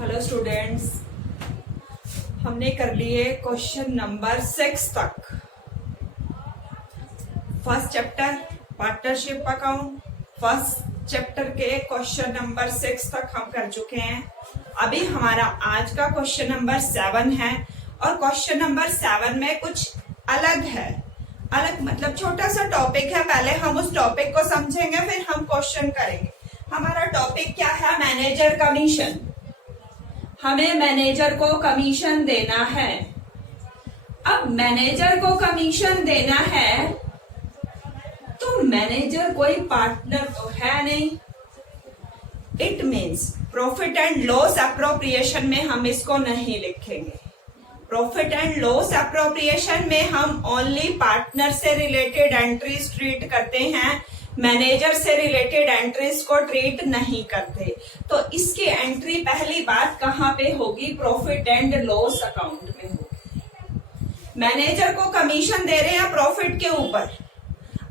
Hello students, हमने कर लिए क्वेश्चन नंबर 6 तक। First chapter partnership account, first chapter के क्वेश्चन नंबर 6 तक हम कर चुके हैं। अभी हमारा आज का क्वेश्चन नंबर 7 है और क्वेश्चन नंबर 7 में कुछ अलग है। अलग मतलब छोटा सा टॉपिक है। पहले हम उस टॉपिक को समझेंगे, फिर हम क्वेश्चन करेंगे। हमारा टॉपिक क्या है? Manager commission. हमें मैनेजर को कमीशन देना है। अब मैनेजर को कमीशन देना है तो मैनेजर कोई पार्टनर तो है नहीं। It means profit and loss appropriation में हम इसको नहीं लिखेंगे। प्रॉफिट एंड लॉस अप्रोप्रिएशन में हम ओनली पार्टनर से रिलेटेड एंट्रीज ट्रीट करते हैं, मैनेजर से रिलेटेड एंट्रीज को ट्रीट नहीं करते। तो इसकी एंट्री पहली बात कहाँ पे होगी? प्रॉफिट एंड लॉस अकाउंट में होगी। मैनेजर को कमीशन दे रहे हैं प्रॉफिट के ऊपर।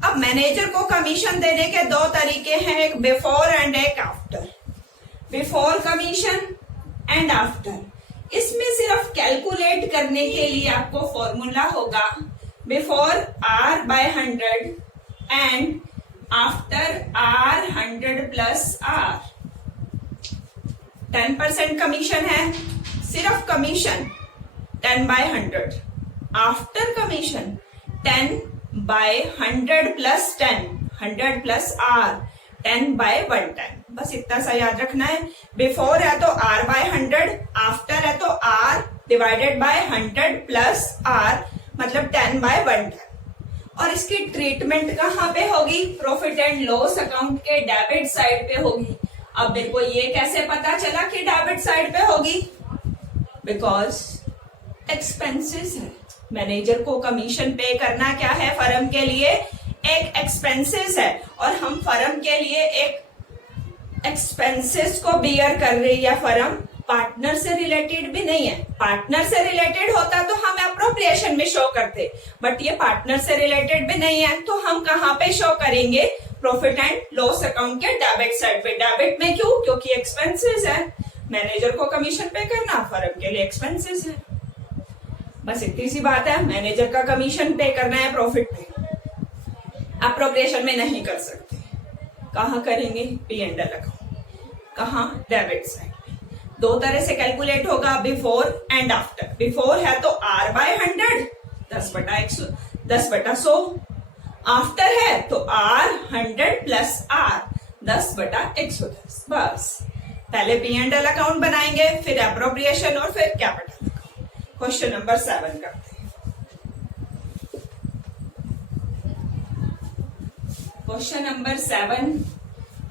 अब मैनेजर को कमीशन देने के दो तरीके हैं, एक बिफोर एंड एक after. Before commission and after. इसमें सिर्फ कैलकुलेट करने के लिए आपको फॉर्मूला होगा before R by 100 and after R 100 plus R। 10% commission है, सिर्फ commission 10 by 100। After commission 10 by 100 plus 10, 100 plus R, 10 by 110। बस इतना सा याद रखना है। बिफोर है तो R by 100, आफ्टर है तो R divided by 100 plus R मतलब 10 by 110। और इसकी ट्रीटमेंट कहाँ पे होगी? प्रॉफिट एंड लॉस अकाउंट के डेबिट साइड पे होगी। अब मेरे को ये कैसे पता चला कि डेबिट साइड पे होगी? बिकॉज एक्सपेंसेस है। मैनेजर को कमीशन पे करना क्या है? फर्म के लिए एक एक्सपेंसेस है और हम फर्म के लिए एक एक्सपेंसेस को बियर कर रही है फर्म। पार्टनर से रिलेटेड भी नहीं है। पार्टनर से रिलेटेड होता तो हम अप्रोप्रिएशन में शो करते, बट ये पार्टनर से रिलेटेड भी नहीं है तो हम कहाँ पे शो करेंगे? प्रॉफिट एंड लॉस अकाउंट के डेबिट साइड पे। डेबिट में क्यों? क्योंकि एक्सपेंसेस है। मैनेजर को कमीशन पे करना, फर्म के लिए एक्सपेंसेस है। बस इतनी सी बात है। मैनेजर का कमीशन पे करना है प्रॉफिट पे, अप्रोप्रिएशन में नहीं कर सकते। कहाँ करेंगे? P and L account. कहाँ? Debit side. दो तरह से कैलकुलेट होगा, बिफोर एंड आफ्टर। बिफोर है तो R by 100, 10/100। आफ्टर है तो R 100 प्लस R, 10/110। बस पहले पी एंड एल अकाउंट बनाएंगे, फिर अप्रोप्रिएशन और फिर कैपिटल अकाउंट। क्वेश्चन नंबर 7 करते हैं। क्वेश्चन नंबर 7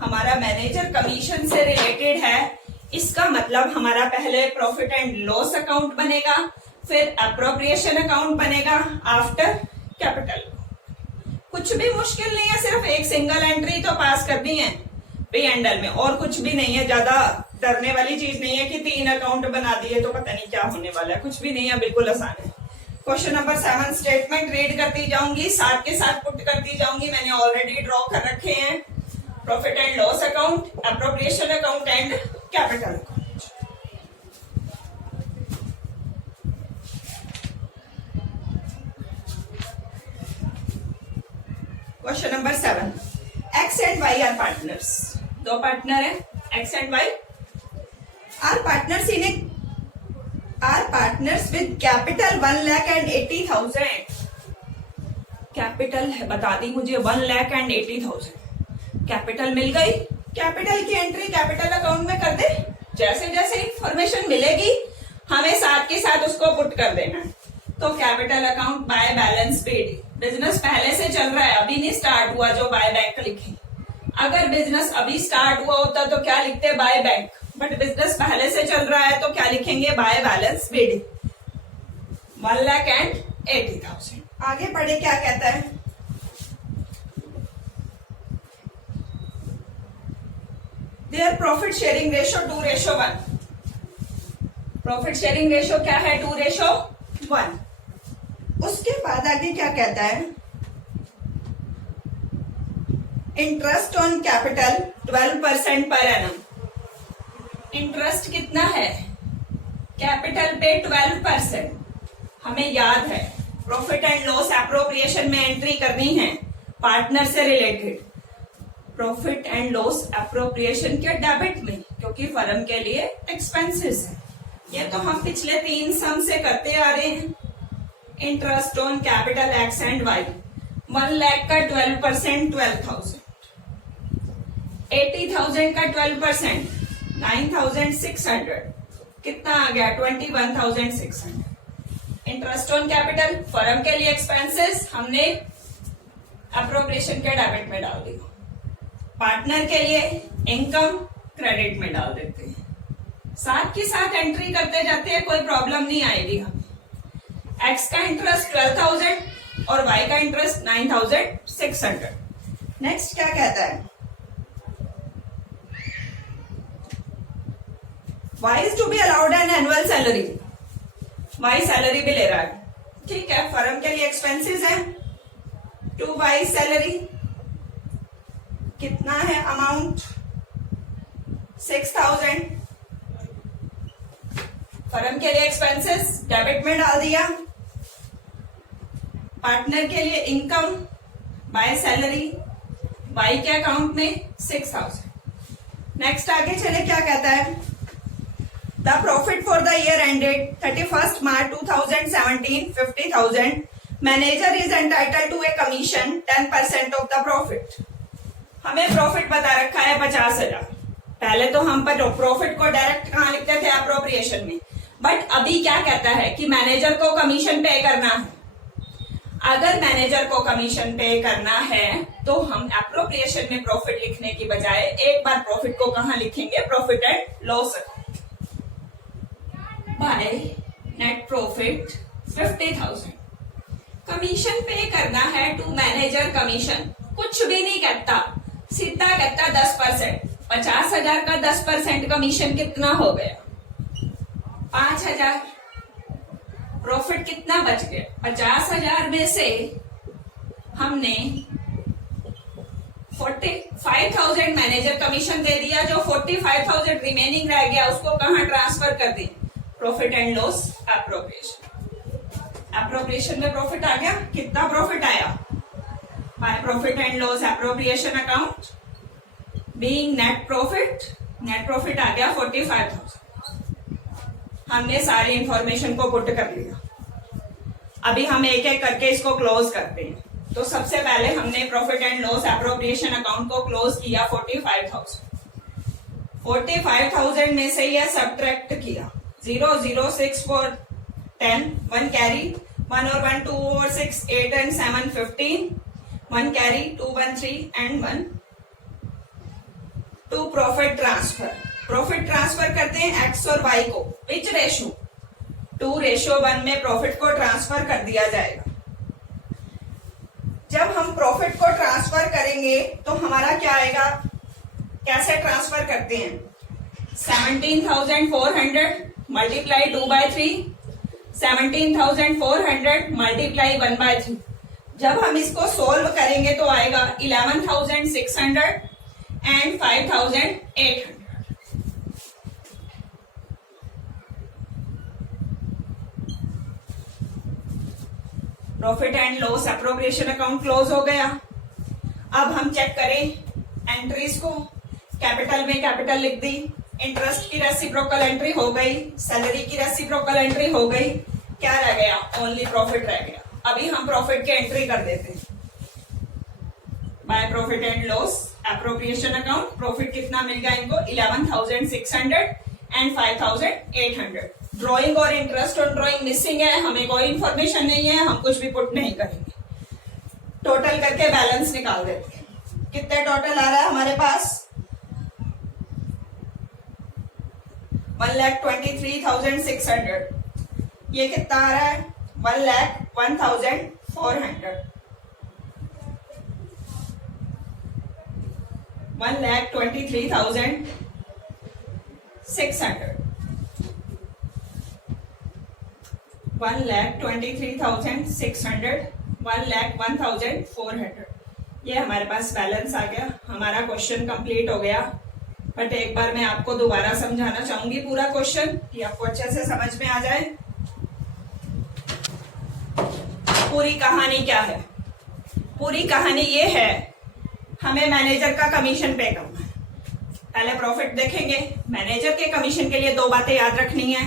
हमारा मैनेजर कमीशन से रिलेटेड है। इसका मतलब हमारा पहले प्रॉफिट एंड लॉस अकाउंट बनेगा, फिर अप्रोप्रिएशन अकाउंट बनेगा, आफ्टर कैपिटल। कुछ भी मुश्किल नहीं है, सिर्फ एक सिंगल एंट्री तो पास करनी है पी एंड एल में, और कुछ भी नहीं है। ज्यादा डरने वाली चीज नहीं है कि 3 अकाउंट बना दिए तो पता नहीं क्या होने वाला है। कुछ भी नहीं है, बिल्कुल आसान है। क्वेश्चन नंबर 7 स्टेटमेंट रीड करती जाऊंगी, साथ के साथ पुट करती जाऊंगी। मैंने ऑलरेडी ड्रॉ कर रखे हैं profit and loss account, appropriation account and capital account. Question number 7, X and Y are partners. दो पार्टनर है, X and Y are partners with capital 1,80,000। Capital है, बता दी मुझे 1,80,000। कैपिटल मिल गई, कैपिटल की एंट्री कैपिटल अकाउंट में कर दे। जैसे जैसे इंफॉर्मेशन मिलेगी हमें साथ के साथ उसको पुट कर देना। तो capital account by balance paid. Business पहले से चल रहा है, अभी नहीं स्टार्ट हुआ जो बाय बैंक लिखे। अगर बिजनेस अभी स्टार्ट हुआ होता तो क्या लिखते? By bank. बट बिजनेस पहले से चल रहा है तो क्या लिखेंगे? By balance paid 1,80,000। आगे पढ़े क्या कहता है? Their profit sharing ratio 2:1। Profit sharing ratio क्या है? 2:1। उसके बाद आगे क्या कहता है? Interest on capital 12% per annum. Interest कितना है? कैपिटल पे 12%। हमें याद है प्रॉफिट एंड लॉस एप्रोप्रिएशन में एंट्री करनी है पार्टनर से related, profit and loss appropriation के डेबिट में, क्योंकि फर्म के लिए एक्सपेंसेस है। ये तो हम पिछले 3 सम से करते आ रहे हैं। Interest on capital X and Y, 1 lakh का 12% 12,000, 80,000 का 12% 9,600, कितना आ गया 21,600। इंटरेस्ट ऑन कैपिटल फर्म के लिए एक्सपेंसेस हमने एप्रोप्रिएशन के डेबिट में डाल दिया, पार्टनर के लिए इनकम क्रेडिट में डाल देते हैं, साथ के साथ एंट्री करते जाते हैं, कोई प्रॉब्लम नहीं आएगी हमें। एक्स का इंटरेस्ट 12,000 और वाई का इंटरेस्ट 9,600। नेक्स्ट क्या कहता है, Y is to be allowed an annual salary, Y salary भी ले रहा है, ठीक है, फर्म के लिए एक्सपेंसेस है, टू वाई सैलरी कितना है अमाउंट 6,000, फर्म के लिए एक्सपेंसेस डेबिट में डाल दिया, पार्टनर के लिए इनकम बाय सैलरी वाई के अकाउंट में 6,000। नेक्स्ट आगे चले क्या कहता है, the profit for the year ended 31st March 2017 50,000, manager is entitled to a commission 10% of the profit. हमें प्रॉफिट बता रखा है 50,000। पहले तो हम प्रॉफिट को डायरेक्ट कहां लिखते थे, एप्रोप्रिएशन में, बट अभी क्या कहता है कि मैनेजर को कमीशन पे करना है। अगर मैनेजर को कमीशन पे करना है तो हम एप्रोप्रिएशन में प्रॉफिट लिखने की बजाय एक बार प्रॉफिट को कहां लिखेंगे, profit and loss by net profit 50,000। Commission पे करना है टू मैनेजर कमीशन, कुछ भी नहीं कहता, सीधा कहता 10%। 50,000 का 10% कमीशन कितना हो गया, 5,000। प्रॉफिट कितना बच गया, 50,000 में से हमने 45,000 मैनेजर कमीशन दे दिया, जो 45,000 रिमेनिंग रह गया उसको कहां ट्रांसफर कर दी, profit and loss appropriation. Appropriation में प्रॉफिट आ गया, कितना प्रॉफिट आया, by profit and loss appropriation account being net profit आ गया 45,000। हमने सारी इंफॉर्मेशन को पुट कर लिया। अभी हम एक एक करके इसको क्लोज करते हैं। तो सबसे पहले हमने profit and loss appropriation account को क्लोज किया 45,000। 45,000 में से यह सब्ट्रैक्ट किया, 0 0 6 4 10, 1 कैरी, 1 और 1 2 और 6 8 and 7 15, 1 carry, 2 1 3 and 1 2 profit transfer. Profit transfer करते हैं एक्स और वाई को, विच रेशो, 2:1 में प्रॉफिट को ट्रांसफर कर दिया जाएगा। जब हम प्रॉफिट को ट्रांसफर करेंगे तो हमारा क्या आएगा, कैसे ट्रांसफर करते हैं, 17,400 मल्टीप्लाई 2/3, 17,400 मल्टीप्लाई 1/3। जब हम इसको सोल्व करेंगे तो आएगा 11,600 and 5,800। Profit and loss appropriation account close हो गया। अब हम चेक करें एंट्रीज को, कैपिटल में कैपिटल लिख दी, इंटरेस्ट की रेसिप्रोकल एंट्री हो गई, सैलरी की रेसिप्रोकल एंट्री हो गई, क्या रह गया, ओनली प्रॉफिट रह गया। अभी हम प्रॉफिट की एंट्री कर देते हैं bye profit and loss appropriation account. Profit कितना मिल गया इनको, 11,600 एंड 5,800। ड्राइंग और इंटरेस्ट ऑन ड्राइंग मिसिंग है, हमें कोई इंफॉर्मेशन नहीं है, हम कुछ भी पुट नहीं करेंगे। टोटल करके बैलेंस निकाल देते हैं, कितने टोटल आ रहा है हमारे पास, 1,23,600। ये कितना आ रहा है, 1,01,400। 1,23,600, 1,23,600, 1,01,400। ये हमारे पास बैलेंस आ गया, हमारा क्वेश्चन कंप्लीट हो गया। बट एक बार मैं आपको दोबारा समझाना चाहूंगी पूरा क्वेश्चन कि आपको अच्छे से समझ में आ जाए। पूरी कहानी क्या है? पूरी कहानी ये है, हमें मैनेजर का कमीशन पे करना है। पहले प्रॉफिट देखेंगे। मैनेजर के कमीशन के लिए दो बातें याद रखनी है।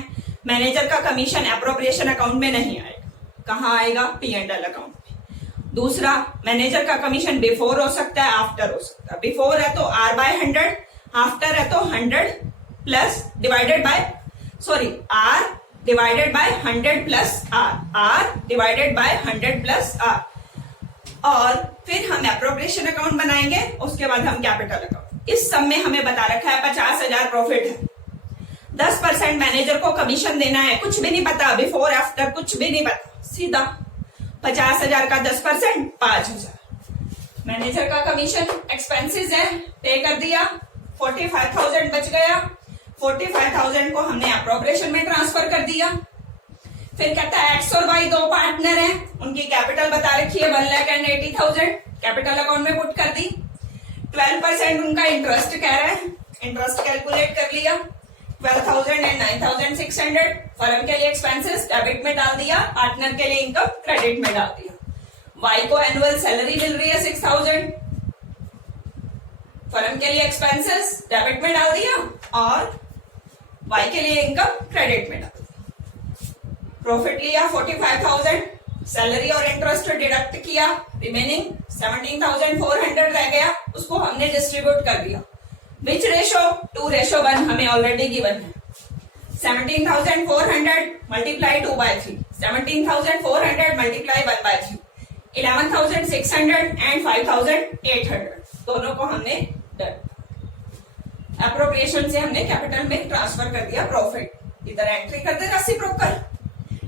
मैनेजर का कमीशन एप्रोप्रिएशन अकाउंट में नहीं आएगा। कहाँ आएगा? P&L अकाउंट में। दूसरा, मैनेजर का कमीशन बिफोर हो सकता है, आफ्टर हो सकता है। बिफोर है तो R/100, आफ्टर है तो 100 plus divided by R divided by 100 plus R divided by 100 plus R। और फिर हम एप्रोप्रिएशन अकाउंट बनाएंगे, उसके बाद हम कैपिटल अकाउंट। इस सब में हमें बता रखा है 50,000 प्रॉफिट है, 10% मैनेजर को कमीशन देना है। कुछ भी नहीं पता, बिफोर आफ्टर कुछ भी नहीं पता, सीधा 50,000 का 10% 5,000। मैनेजर का कमीशन एक्सपेंसेस है, पे कर दिया, 45,000 बच गया। 45,000 को हमने एप्रोप्रिएशन में ट्रांसफर कर दिया। फिर कहता है X और Y दो पार्टनर हैं, उनकी कैपिटल बता रखी है 1,80,000, कैपिटल अकाउंट में पुट कर दी। 12% उनका इंटरेस्ट कह रहा है, इंटरेस्ट कैलकुलेट कर लिया, 12,000 एंड 9,600। फर्म के लिए एक्सपेंसेस डेबिट में डाल दिया, पार्टनर के लिए इनकम क्रेडिट में डाल दिया। Y को एनुअल सैलरी मिल रही है 6,000, फर्म के लिए एक्सपेंसेस डेबिट में डाल दिया और Y के लिए इनकम क्रेडिट में डाल दिया। प्रॉफिट लिया 45,000, सैलरी और इंटरेस्ट डिडक्ट किया, रिमेनिंग 17,400 रह गया, उसको हमने डिस्ट्रीब्यूट कर दिया। विच रेशो? 2:1 हमें ऑलरेडी गिवन है। 17,400 मल्टीप्लाई 2/3, 17,400 मल्टीप्लाई 1/3, 11,600 एंड 5,800 दोनों को हमने डन। एप्रोप्रिएशन से हमने कैपिटल में ट्रांसफर कर दिया प्रॉफिट। इधर एंट्री कर दे रेसिप्रोकल,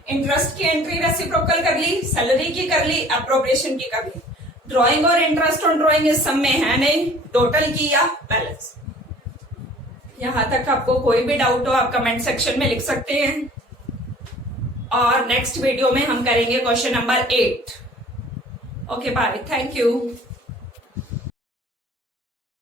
इंटरेस्ट की एंट्री रेसिप्रोकल कर ली, सैलरी की कर ली, एप्रोप्रिएशन की कर ली। ड्रॉइंग और इंटरेस्ट ऑन ड्रॉइंग इस सब में है नहीं, टोटल की या बैलेंस। यहां तक आपको कोई भी डाउट हो आप कमेंट सेक्शन में लिख सकते हैं। और नेक्स्ट वीडियो में हम करेंगे question number 8। Okay bye, thank you.